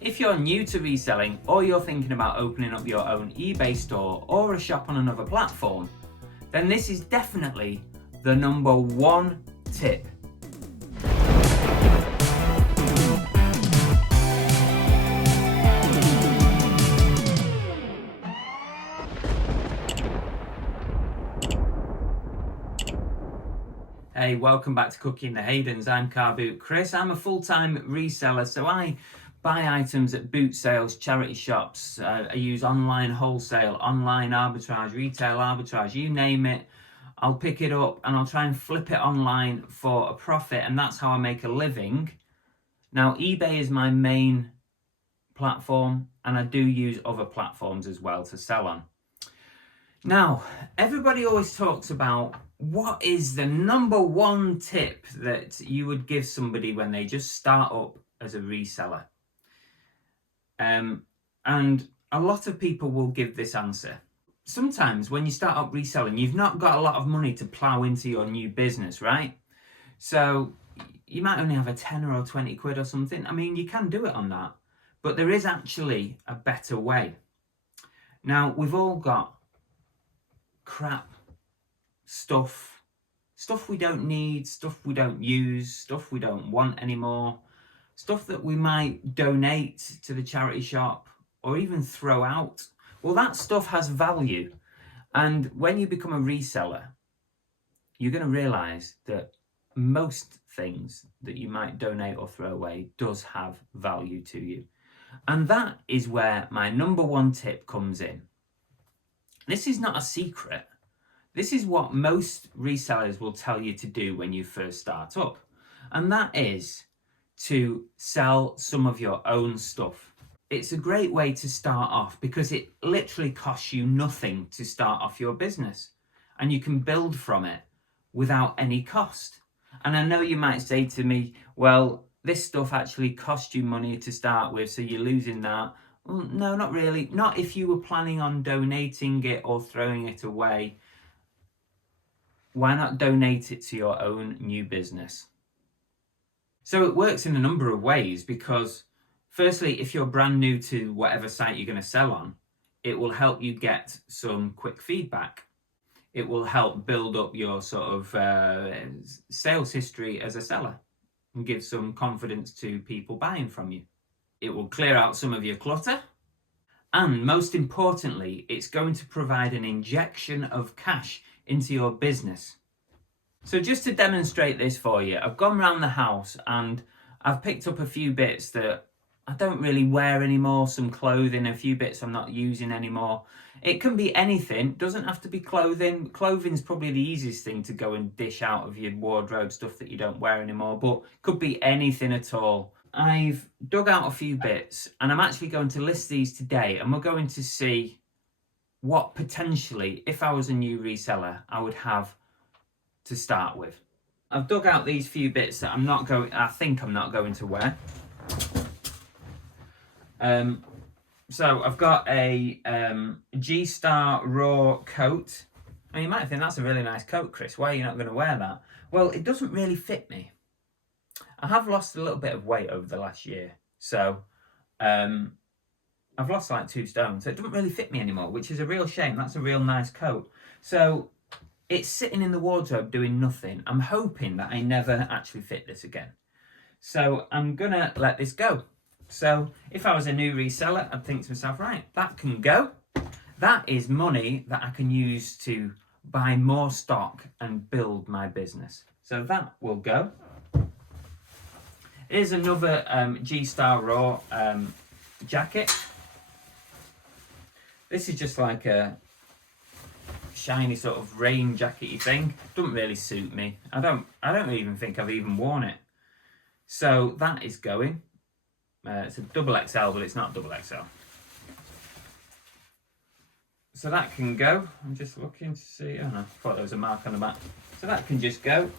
If you're new to reselling or you're thinking about opening up your own eBay store or a shop on another platform, then this is definitely the number one tip. Hey, welcome back to Cooking the Haydens. I'm Car Boot Chris. I'm a full-time reseller, so I buy items at boot sales, charity shops. I use online wholesale, online arbitrage, retail arbitrage, you name it. I'll pick it up and I'll try and flip it online for a profit, and that's how I make a living. Now, eBay is my main platform, and I do use other platforms as well to sell on. Now, everybody always talks about what is the number one tip that you would give somebody when they just start up as a reseller. And a lot of people will give this answer. Sometimes when you start up reselling, you've not got a lot of money to plow into your new business, right? So you might only have a 10 or 20 quid or something. I mean, you can do it on that, but there is actually a better way. Now, we've all got crap stuff we don't need, stuff we don't use, stuff we don't want anymore, stuff that we might donate to the charity shop or even throw out. Well, that stuff has value, and when you become a reseller, you're going to realize that most things that you might donate or throw away does have value to you. And that is where my number one tip comes in. This is not a secret. This is what most resellers will tell you to do when you first start up. And that is to sell some of your own stuff. It's a great way to start off because it literally costs you nothing to start off your business. And you can build from it without any cost. And I know you might say to me, well, this stuff actually cost you money to start with, so you're losing that. Well, no, not really. Not if you were planning on donating it or throwing it away. Why not donate it to your own new business? So it works in a number of ways because, firstly, if you're brand new to whatever site you're going to sell on, it will help you get some quick feedback. It will help build up your sort of sales history as a seller and give some confidence to people buying from you. It will clear out some of your clutter. And most importantly, it's going to provide an injection of cash into your business. So just to demonstrate this for you, I've gone around the house and I've picked up a few bits that I don't really wear anymore, some clothing, a few bits I'm not using anymore. It can be anything, doesn't have to be clothing. Clothing's probably the easiest thing to go and dish out of your wardrobe, stuff that you don't wear anymore, but could be anything at all. I've dug out a few bits and I'm actually going to list these today, and we're going to see what potentially, if I was a new reseller, I would have to start with. I've dug out these few bits that I think I'm not going to wear. So I've got a G-Star Raw coat. And you might think that's a really nice coat, Chris. Why are you not going to wear that? Well, it doesn't really fit me. I have lost a little bit of weight over the last year. So I've lost like 2 stone, so it doesn't really fit me anymore, which is a real shame. That's a real nice coat. So it's sitting in the wardrobe doing nothing. I'm hoping that I never actually fit this again. So I'm gonna let this go. So if I was a new reseller, I'd think to myself, right, that can go. That is money that I can use to buy more stock and build my business. So that will go. Here's another G-Star Raw jacket. This is just like a shiny sort of rain jackety thing. Doesn't really suit me. I don't even think I've even worn it. So that is going. It's a double XL, but it's not double XL. So that can go. I'm just looking to see. Oh no, I thought there was a mark on the back. So that can just go.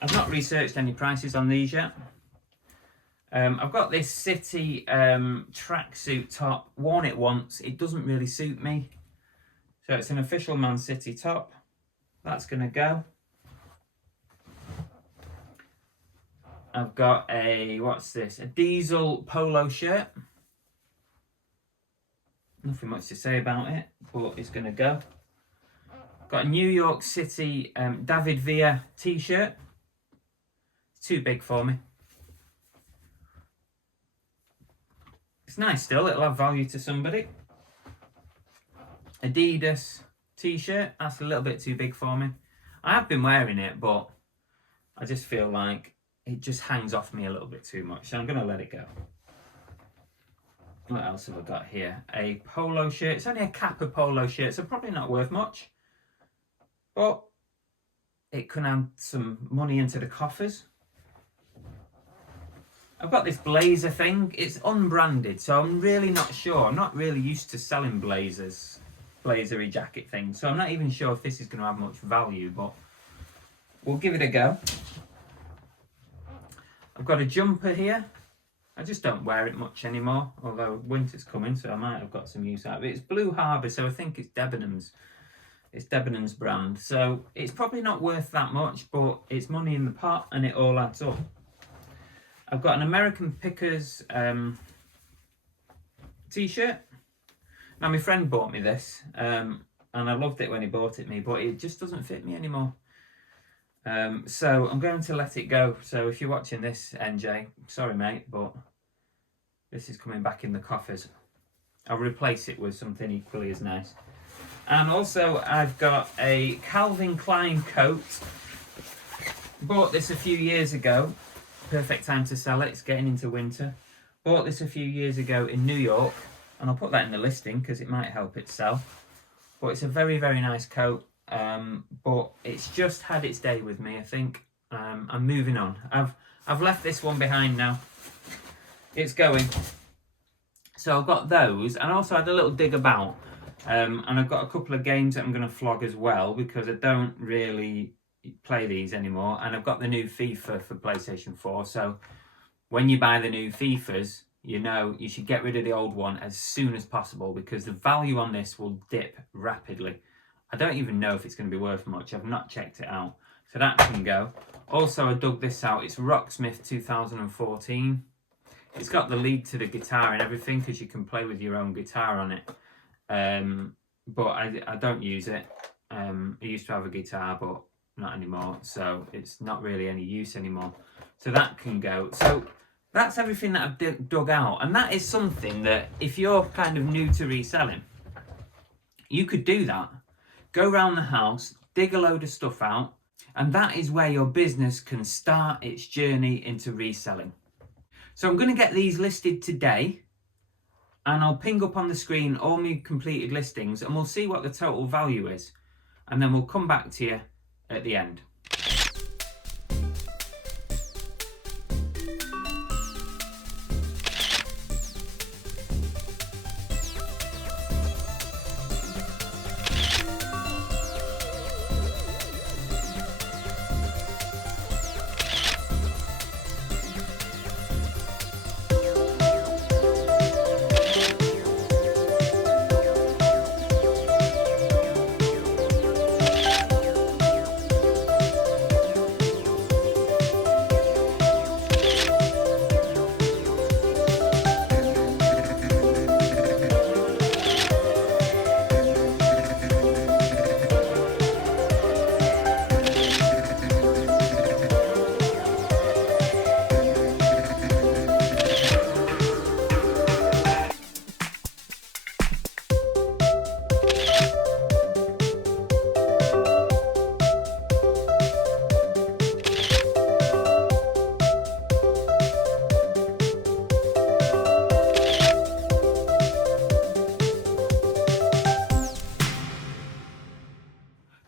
I've not researched any prices on these yet. I've got this City tracksuit top. Worn it once. It doesn't really suit me. So it's an official Man City top. That's going to go. I've got a, what's this? A diesel polo shirt. Nothing much to say about it, but it's going to go. Got a New York City David Villa t-shirt. It's too big for me. It's nice still, it'll have value to somebody. Adidas t-shirt, that's a little bit too big for me. I have been wearing it, but I just feel like it just hangs off me a little bit too much, so I'm going to let it go. What else have I got here? A polo shirt. It's only a Kappa polo shirt, so probably not worth much. But it can add some money into the coffers. I've got this blazer thing. It's unbranded, so I'm really not sure. I'm not really used to selling blazers, blazery jacket things, so I'm not even sure if this is going to have much value, but we'll give it a go. I've got a jumper here. I just don't wear it much anymore, although winter's coming, so I might have got some use out of it. It's Blue Harbour, so I think it's Debenhams. It's Debenhams brand, so it's probably not worth that much, but it's money in the pot and it all adds up. I've got an American Pickers t-shirt. Now my friend bought me this, and I loved it when he bought it me, but it just doesn't fit me anymore. So I'm going to let it go. So if you're watching this, NJ, sorry mate, but this is coming back in the coffers. I'll replace it with something equally as nice. And also I've got a Calvin Klein coat. Bought this a few years ago. Perfect time to sell it, it's getting into winter. Bought this a few years ago in New York, and I'll put that in the listing because it might help it sell. But it's a very, very nice coat, but it's just had its day with me, I think. I'm moving on. I've left this one behind now. It's going. So I've got those, and I also had a little dig about, and I've got a couple of games that I'm going to flog as well, because I don't really play these anymore, and I've got the new FIFA for PlayStation 4, so when you buy the new FIFAs, you know you should get rid of the old one as soon as possible, because the value on this will dip rapidly. I don't even know if it's going to be worth much. I've not checked it out, so that can go. Also, I dug this out. It's Rocksmith 2014. It's got the lead to the guitar and everything, because you can play with your own guitar on it, but I don't use it. I used to have a guitar, but not anymore, so it's not really any use anymore, so that can go. So that's everything that I've dug out, and that is something that if you're kind of new to reselling, you could do that. Go around the house, dig a load of stuff out, and that is where your business can start its journey into reselling. So I'm going to get these listed today, and I'll ping up on the screen all my completed listings, and we'll see what the total value is, and then we'll come back to you at the end.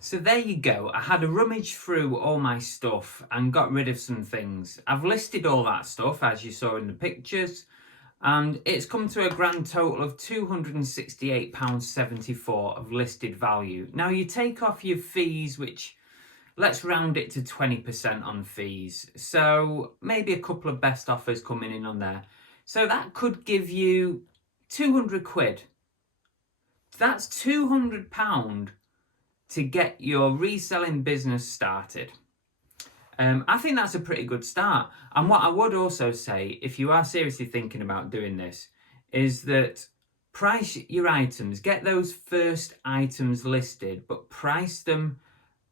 So there you go. I had a rummage through all my stuff and got rid of some things. I've listed all that stuff as you saw in the pictures, and it's come to a grand total of £268.74 of listed value. Now you take off your fees, which let's round it to 20% on fees. So maybe a couple of best offers coming in on there. So that could give you 200 quid. That's £200 to get your reselling business started. I think that's a pretty good start. And what I would also say, if you are seriously thinking about doing this, is that Price your items, get those first items listed, but price them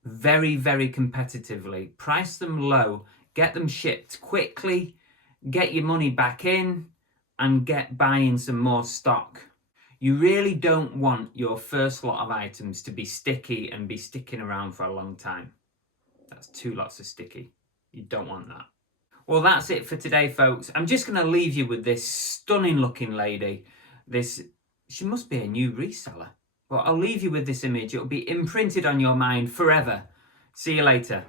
very, very competitively. Price them low, get them shipped quickly, get your money back in, and get buying some more stock. You really don't want your first lot of items to be sticky and be sticking around for a long time. That's 2 lots of sticky. You don't want that. Well, that's it for today, folks. I'm just going to leave you with this stunning looking lady. She must be a new reseller. Well, I'll leave you with this image. It'll be imprinted on your mind forever. See you later.